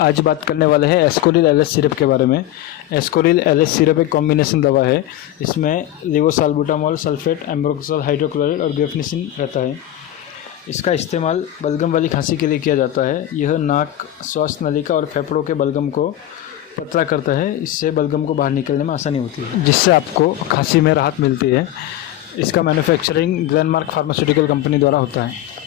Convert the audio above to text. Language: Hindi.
आज बात करने वाले हैं एस्कोरिल एलएस सिरप के बारे में। एस्कोरिल एलएस सिरप एक कॉम्बिनेशन दवा है। इसमें लेवोसाल्बुटामॉल, सल्फेट, एम्ब्रोक्सोल हाइड्रोक्लोराइड और गेफनिसिन रहता है। इसका इस्तेमाल बलगम वाली खांसी के लिए किया जाता है। यह नाक, श्वास नलिका और फेफड़ों के बलगम को पतला करता है। इससे बलगम को बाहर निकलने में आसानी होती है, जिससे आपको खांसी में राहत मिलती है। इसका मैन्युफैक्चरिंग ग्लेनमार्क फार्मास्यूटिकल कंपनी द्वारा होता है।